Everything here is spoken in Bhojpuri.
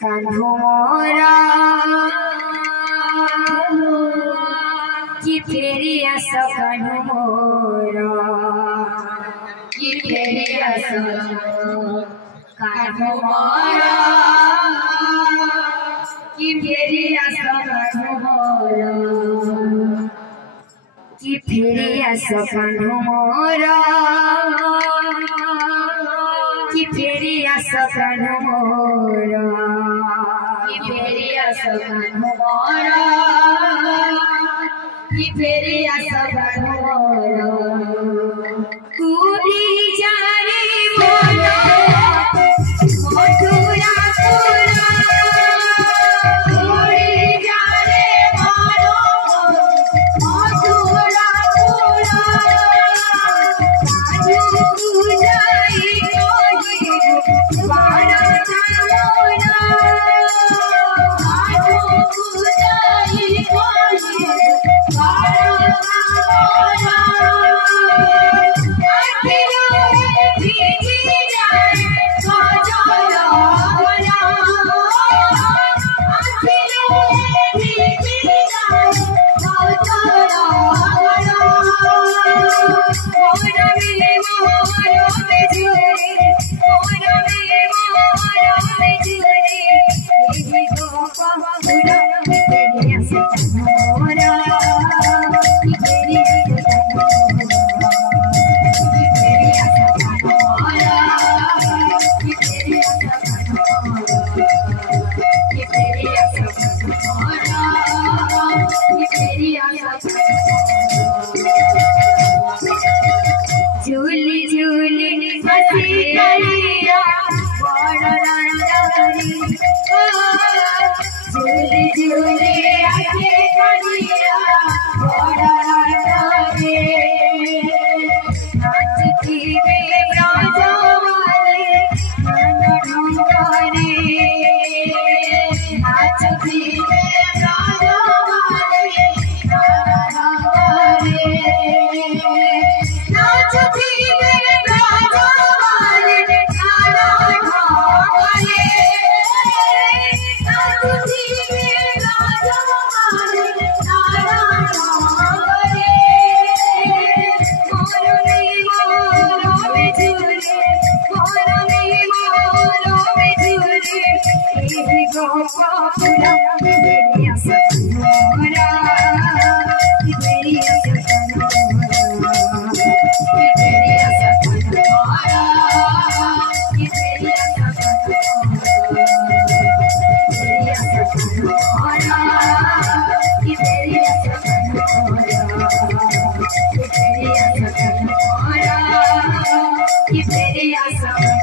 कान्होरा कि फेरियास कान्होरा कि फेरियास कान्होरा कि फेरियास कान्होरा कि फेरियास कान्होरा कि फेरियास कान्होरा कि फेरियास कान्होरा कि फेरियास कान्होरा कुड़ी जाने बोलो मथुरा पुरा कुड़ी जाने बोलो मथुरा पुरा काजू जाई कोई बारा जामुना काजू जाई कोई बारा जामुना झूली झूली हसी कलिया बड़ रंगरी झूली झूली हसी कलिया बड़ रंगरी नाचती वे ब्रजवाले ढंगरे नाचती वे ब्रजवाले ढंगरे Yes,